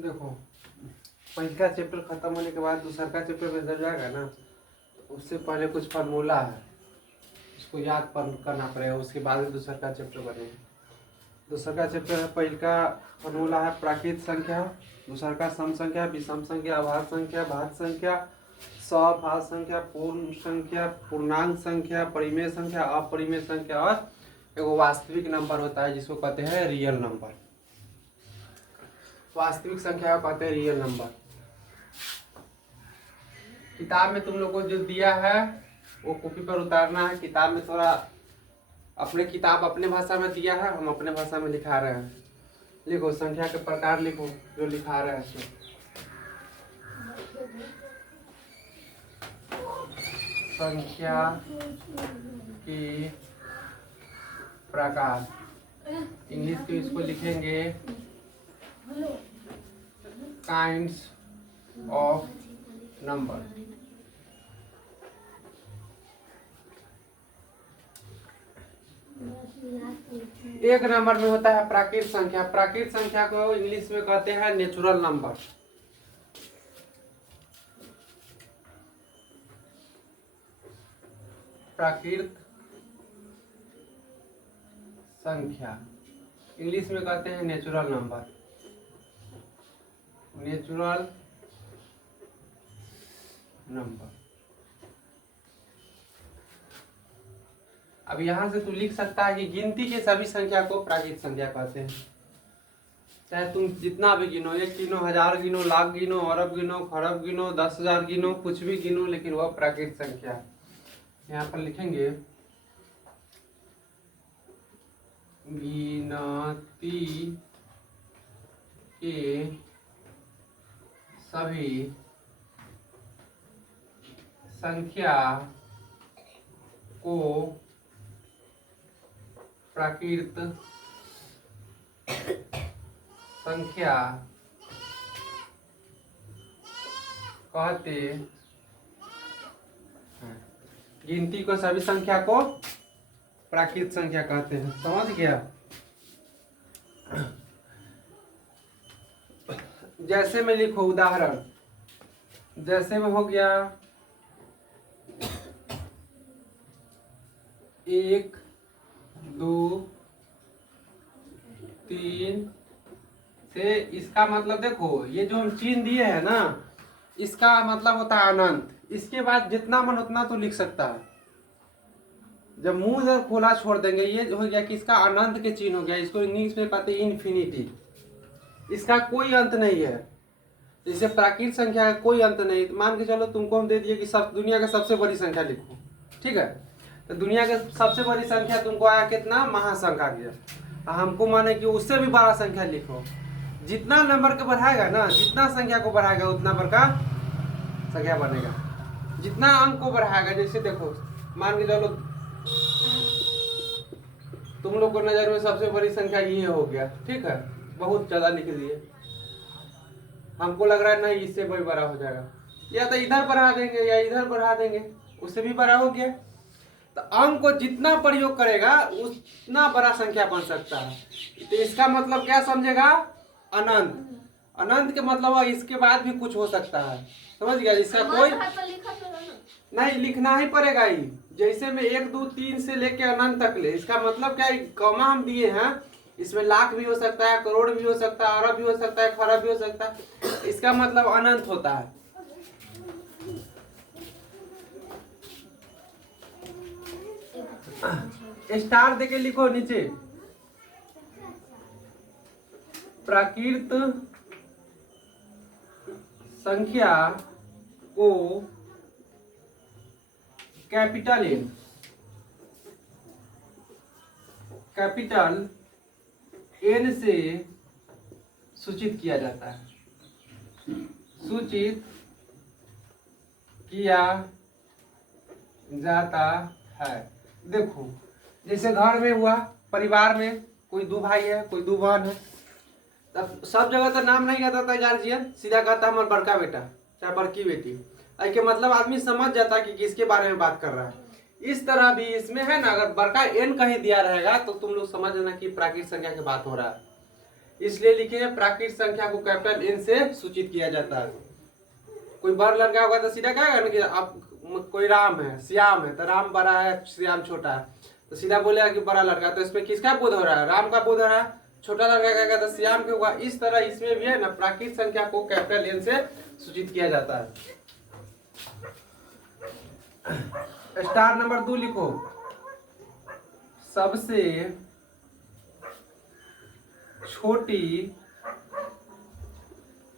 देखो, पहला चैप्टर खत्म होने के बाद दूसरा का चैप्टर में जब जाएगा ना, तो उससे पहले कुछ फार्मूला है, उसको याद करना पड़ेगा, उसके बाद ही दूसरा का चैप्टर बनेगा। दूसरा का चैप्टर है, पहले का फार्मूला है प्राकृत संख्या, दूसरा का सम संख्या, विषम संख्या, अभाज्य संख्या, भाज्य संख्या, सभाज्य संख्या, पूर्ण संख्या, पूर्णांक संख्या, परिमेय संख्या, अपरिमेय संख्या और एगो वास्तविक नंबर होता है जिसको कहते हैं रियल नंबर। वास्तविक संख्या को कहते हैं रियल नंबर। किताब में तुम लोग को जो दिया है वो कॉपी पर उतारना है। किताब में थोड़ा अपने किताब अपने भाषा में दिया है, हम अपने भाषा में लिखा रहे हैं। लिखो, संख्या के प्रकार लिखो जो लिखा रहे हैं। संख्या के प्रकार, इंग्लिश में इसको लिखेंगे काइंड्स ऑफ नंबर। एक नंबर में होता है प्राकृत संख्या। प्राकृत संख्या को इंग्लिश में कहते हैं नेचुरल नंबर। प्राकृत संख्या इंग्लिश में कहते हैं नेचुरल नंबर। Natural number. अब यहां से तू लिख सकता है कि गिनती के सभी संख्या को प्राकृत संख्या कहते हैं। चाहे तुम जितना भी गिनो, 1 गिनो, 1000 गिनो, लाख गिनो, अरब गिनो, खरब गिनो, 10,000 गिनो, कुछ भी गिनो, लेकिन वह प्राकृत संख्या है। यहाँ पर लिखेंगे गिनती के सभी संख्या को प्राकृत संख्या कहते हैं। गिनती को सभी संख्या को प्राकृत संख्या कहते हैं। समझ गया? जैसे में लिखो उदाहरण, जैसे में हो गया 1, 2, 3 से, इसका मतलब देखो ये जो हम चिन्ह दिए हैं ना, इसका मतलब होता है अनंत। इसके बाद जितना मन उतना तो लिख सकता है। जब मुंह जब खोला छोड़ देंगे, ये हो गया कि इसका अनंत के चिन्ह हो गया। इसको इंग्लिश में कहते हैं इन्फिनिटी। इसका कोई अंत नहीं है। जैसे प्राकृत संख्या का कोई अंत नहीं। तो मान के चलो तुमको हम दे दिए कि सब दुनिया का सबसे बड़ी संख्या लिखो, ठीक है? तो दुनिया की सबसे बड़ी संख्या तुमको आया कितना? महासंख्या गया। हमको माने कि उससे भी बड़ा संख्या लिखो। जितना नंबर के बढ़ाएगा ना, जितना संख्या को बढ़ाएगा उतना बड़ा संख्या बनेगा। जितना अंक को बढ़ाएगा, जैसे देखो मान के चलो तुम लोग को नजर में सबसे बड़ी संख्या ये हो गया, ठीक है? बहुत ज्यादा लिख दिए। हमको लग रहा है नहीं, इससे भी बड़ा हो जाएगा। या तो इधर बढ़ा देंगे या इधर बढ़ा देंगे, उससे भी बड़ा हो गया। तो अंक को जितना प्रयोग करेगा उतना बड़ा संख्या बन सकता है। तो इसका मतलब क्या समझेगा? अनंत। अनंत के मतलब इसके बाद भी कुछ हो सकता है। समझ गया? इसका कोई नहीं, लिखना ही पड़ेगा ही। जैसे में 1, 2, 3 से लेके अनंत तक ले। इसका मतलब क्या है? कॉमा हम दिए हैं, इसमें लाख भी हो सकता है, करोड़ भी हो सकता है, अरब भी हो सकता है, खरब भी हो सकता है। इसका मतलब अनंत होता है। स्टार देके लिखो नीचे, प्राकृत संख्या को कैपिटल एन से सूचित किया जाता है। सूचित किया जाता है। देखो जैसे घर में हुआ, परिवार में कोई 2 भाई है, कोई 2 बहन है, तब सब जगह तो नाम नहीं कहता था गार्जियन, सीधा कहता हमारा बड़का बेटा चाहे बड़की बेटी। के मतलब आदमी समझ जाता कि किसके बारे में बात कर रहा है। इस तरह भी इसमें है ना, अगर बड़का एन कहीं दिया रहेगा तो तुम लोग समझ लेना कि प्राकृत संख्या की बात हो रहा है। इसलिए लिखे हैं प्राकृत संख्या को कैपिटल एन से सूचित किया जाता है। कोई बड़ा लड़का होगा तो सीधा कहेगा ना कि आप कोई राम है, श्याम है, तो राम बड़ा है श्याम छोटा है, तो सीधा बोलेगा कि बड़ा लड़का। तो इसमें किसका बोध हो रहा है? राम का बोध हो रहा है। छोटा लड़का कहेगा तो श्याम के होगा। इस तरह इसमें भी है ना, प्राकृत संख्या को कैपिटल एन से सूचित किया जाता है। स्टार नंबर 2 लिखो। सबसे छोटी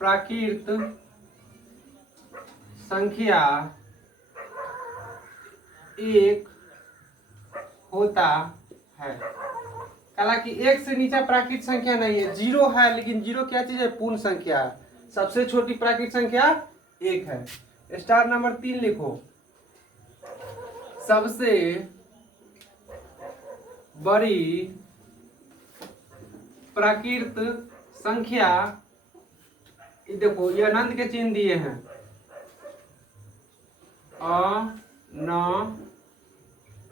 प्राकृत संख्या 1 होता है। हालांकि 1 से नीचे प्राकृत संख्या नहीं है, 0 है, लेकिन 0 क्या चीज है? पूर्ण संख्या है। सबसे छोटी प्राकृत संख्या 1 है। स्टार नंबर 3 लिखो। सबसे बड़ी प्राकृत संख्या, देखो ये अनंत के चिन्ह दिए हैं,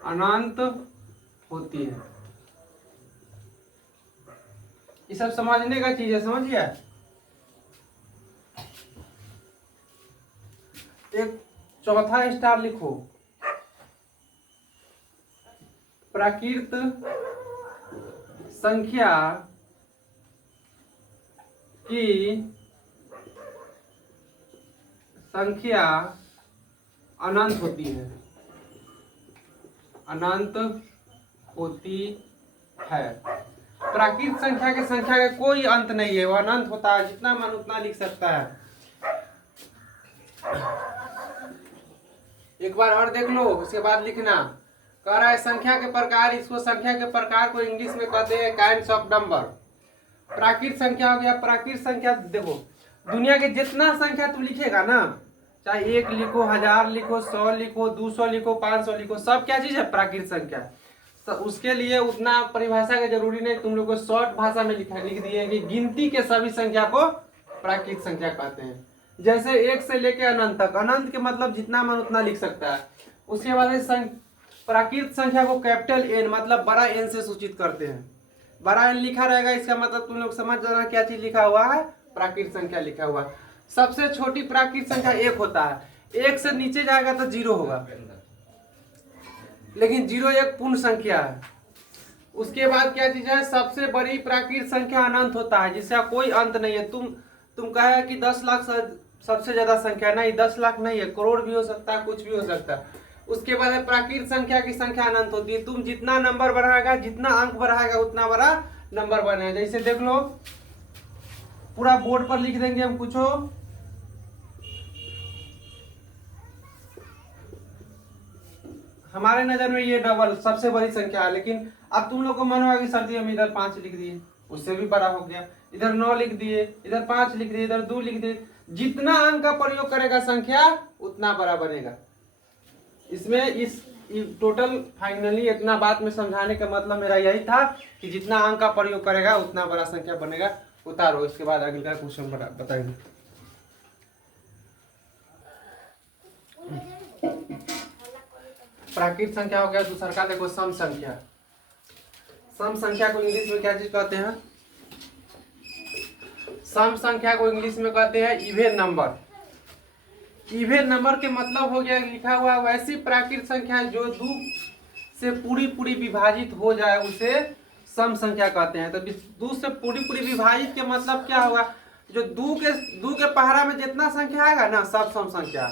अनंत होती है। ये सब समझने का चीज है, समझिए। एक चौथा स्टार लिखो। प्राकृत संख्या की संख्या अनंत होती है, अनंत होती है। प्राकृत संख्या के संख्या का कोई अंत नहीं है, वो अनंत होता है, जितना मन उतना लिख सकता है। एक बार और देख लो, उसके बाद लिखना। कह रहा है संख्या के प्रकार, इसको संख्या के प्रकार को इंग्लिश में कहते हैं काइंड्स ऑफ नंबर। प्राकृत संख्या हो गया। प्राकृत संख्या देखो, दुनिया के जितना संख्या तुम लिखेगा ना, चाहे 1 लिखो, 1000 लिखो, 100 लिखो, 200 लिखो, 500 लिखो, सब क्या चीज है? प्राकृत संख्या। तो उसके लिए उतना परिभाषा का जरूरी नहीं, तुम लोग को शॉर्ट भाषा में लिख दिए कि गिनती के सभी संख्या को प्राकृत संख्या कहते हैं। जैसे 1 से लेकर अनंत तक, अनंत के मतलब जितना मन उतना लिख सकता है। उसके बाद प्राकृत संख्या को कैपिटल एन मतलब बड़ा एन से सूचित करते हैं। बड़ा एन लिखा रहेगा, इसका मतलब तुम लोग समझ जाना क्या चीज लिखा हुआ है? प्राकृत संख्या लिखा हुआ है। सबसे छोटी प्राकृत संख्या 1 होता है। 1 से नीचे जाएगा तो 0 होगा, लेकिन 0 एक पूर्ण संख्या है। उसके बाद क्या चीज है? सबसे बड़ी प्राकृत संख्या अनंत होता है, जिसका कोई अंत नहीं है। तुम कहे कि 10 लाख सबसे ज्यादा संख्या, नहीं, 10 लाख नहीं है, करोड़ भी हो सकता है, कुछ भी हो सकता है। उसके बाद है प्राकृत संख्या की संख्या अनंत होती है। तुम जितना नंबर बढ़ाएगा, जितना अंक बढ़ाएगा, उतना बड़ा नंबर बनेगा। जैसे देख लो, पूरा बोर्ड पर लिख देंगे हम कुछ। हमारे नजर में ये डबल सबसे बड़ी संख्या है, लेकिन अब तुम लोग को मन होगा कि सर जी हम इधर 5 लिख दिए, उससे भी बड़ा हो गया, इधर 9 लिख दिए, इधर 5 लिख दिए, इधर 2 लिख दिए। जितना अंक का प्रयोग करेगा संख्या, उतना बड़ा बनेगा। इसमें इस टोटल फाइनली इतना बात में समझाने का मतलब मेरा यही था कि जितना अंक का प्रयोग करेगा उतना बड़ा संख्या बनेगा। उतारो, इसके बाद अगला क्वेश्चन बताएंगे। प्राकृत संख्या हो गया। दूसरा का देखो सम संख्या। सम संख्या को इंग्लिश में क्या चीज कहते हैं? सम संख्या को इंग्लिश में कहते हैं इवन नंबर। इवन नंबर के मतलब हो गया लिखा हुआ वैसी प्राकृत संख्या जो 2 से पूरी विभाजित हो जाए, उसे सम संख्या कहते हैं। तो 2 से पूरी विभाजित के मतलब क्या होगा? जो 2 के पहाड़ा में जितना संख्या आएगा ना, सब सम संख्या।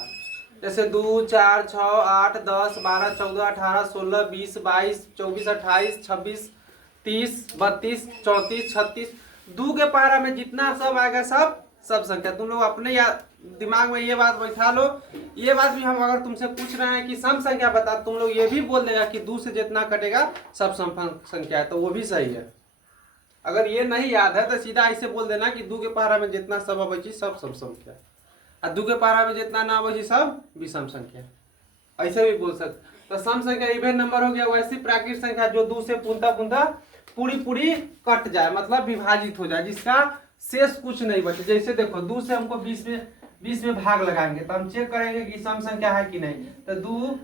जैसे 2, 4, 6, 8, 10, 12, 14, 18, 16, 20, 22, 24, 28, 26, 30, 32, 34, 36, 2 के पहाड़ा में जितना सब आएगा, सब संख्या। तुम लोग अपने दिमाग में ये बात बैठा लो। ये बात भी हम अगर तुमसे पूछ रहे हैं कि सम संख्या बता, तुम लोग ये भी बोल देगा कि 2 से जितना कटेगा सब सम संख्या है, तो वो भी सही है। अगर ये नहीं याद है तो सीधा ऐसे बोल देना कि 2 के पहाड़ा में जितना सब बची सब सम संख्या, और 2 के पहाड़ा में जितना ना बची सब विषम संख्या, ऐसे भी बोल सकते। तो सम संख्या इवन नंबर हो गया वैसी प्राकृत संख्या जो 2 से पूर्णतः पूरी कट जाए, मतलब विभाजित हो जाए, जिसका शेष कुछ नहीं बचे। जैसे देखो 2 से हमको 20 में भाग लगाएंगे तो हम चेक करेंगे कि सम संख्या है कि नहीं। तो 2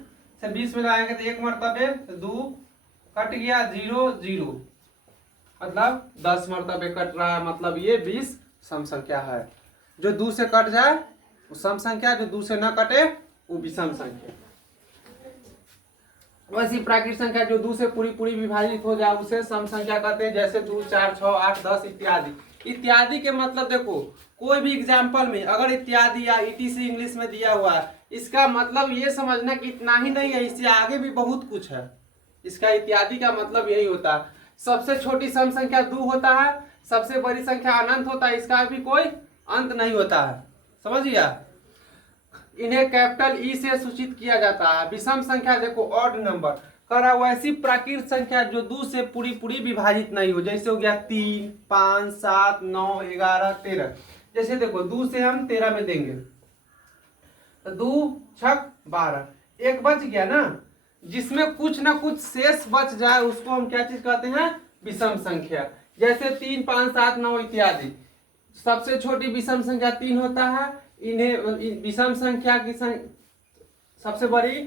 से 20 में लगाएंगे तो 1 मरतबे 2 कट गया, 0 0, मतलब 10 मरतबे कट रहा है, मतलब ये 20 सम संख्या है। जो 2 से कट जाए वो सम संख्या, जो 2 से न कटे वो विषम संख्या। वैसी प्राकृत संख्या जो 2 से पूरी पूरी विभाजित हो जाए उसे सम संख्या कहते हैं, जैसे 2, 4, 6, 8, 10 इत्यादि। इत्यादि के मतलब देखो, कोई भी एग्जाम्पल में अगर इत्यादि या ईटीसी इंग्लिश में दिया हुआ है, इसका मतलब ये समझना कि इतना ही नहीं है, इससे आगे भी बहुत कुछ है। इसका इत्यादि का मतलब यही होता है। सबसे छोटी सम संख्या 2 होता है, सबसे बड़ी संख्या अनंत होता है, इसका भी कोई अंत नहीं होता है। समझ गया? इन्हें कैपिटल ई से सूचित किया जाता है। विषम संख्या देखो ऑड नंबर करा, वैसी प्राकृत संख्या जो 2 से पूरी पूरी विभाजित नहीं हो, जैसे हो गया 3, 5, 7, 9, 11, 13। जैसे देखो 2 से हम 13 में देंगे तो 2 छक 12, एक बच गया ना, जिसमें कुछ ना कुछ शेष बच जाए उसको हम क्या चीज कहते हैं? विषम संख्या। जैसे 3, 5, 7, 9 इत्यादि। सबसे छोटी विषम संख्या 3 होता है। इन्हें विषम संख्या की सबसे बड़ी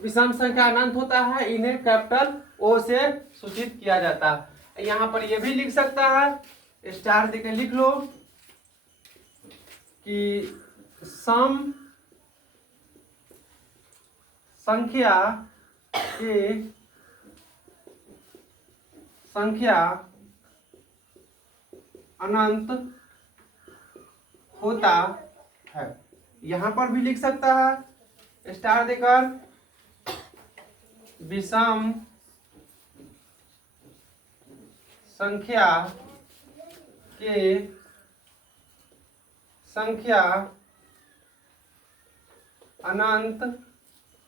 विषम संख्या अनंत होता है, इन्हें कैपिटल ओ से सूचित किया जाता है। यहाँ पर ये भी लिख सकता है, स्टार देके लिख लो कि सम संख्या के संख्या अनंत होता है। यहां पर भी लिख सकता है स्टार देकर, विषम संख्या के संख्या अनंत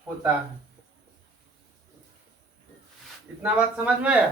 होता है। इतना बात समझ में आया?